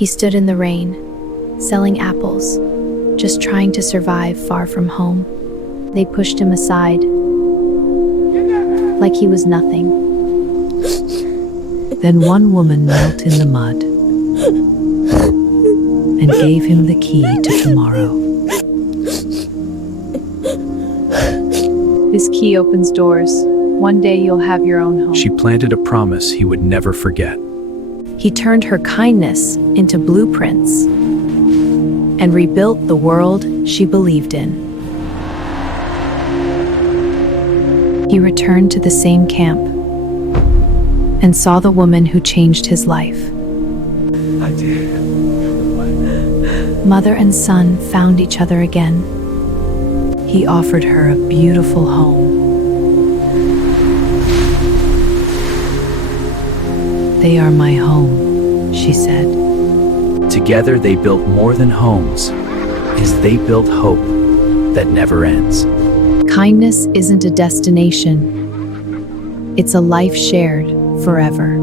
He stood in the rain, selling apples, just trying to survive far from home. They pushed him aside, like he was nothing. Then one woman knelt in the mud and gave him the key to tomorrow. This key opens doors. One day you'll have your own home. She planted a promise he would never forget. He turned her kindness into blueprints and rebuilt the world she believed in. He returned to the same camp and saw the woman who changed his life. Mother and son found each other again. He offered her a beautiful home. They are my home, she said. Together they built more than homes, as they built hope that never ends. Kindness isn't a destination. It's a life shared forever.